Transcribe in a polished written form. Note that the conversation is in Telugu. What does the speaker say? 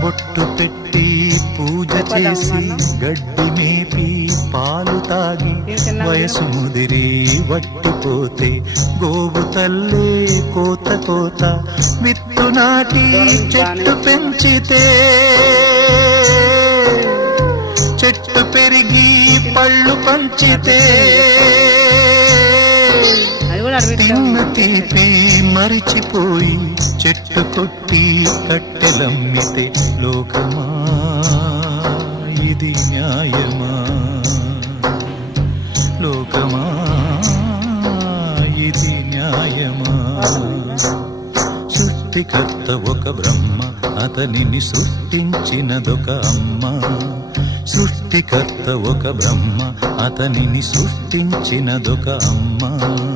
బొట్టు పెట్టి పూజ చేసి గడ్డి మేపి పాలు తాగి వయసు ముదిరి వట్టిపోతే గోవు తల్లే కోత కోత విత్తు నాటి చెట్టు పెంచితే చెట్టు పెరిగి పళ్ళు పంచితే తిన్న తీపి మరిచిపోయి చెట్టు కొట్టి కట్టెలమ్మితే లోకమా ఇది న్యాయమా లోకమా ఇది న్యాయమా సృష్టికర్త ఒక బ్రహ్మ అతనిని సృష్టించినదొక అమ్మ సృష్టికర్త ఒక బ్రహ్మ అతనిని సృష్టించినదొక అమ్మ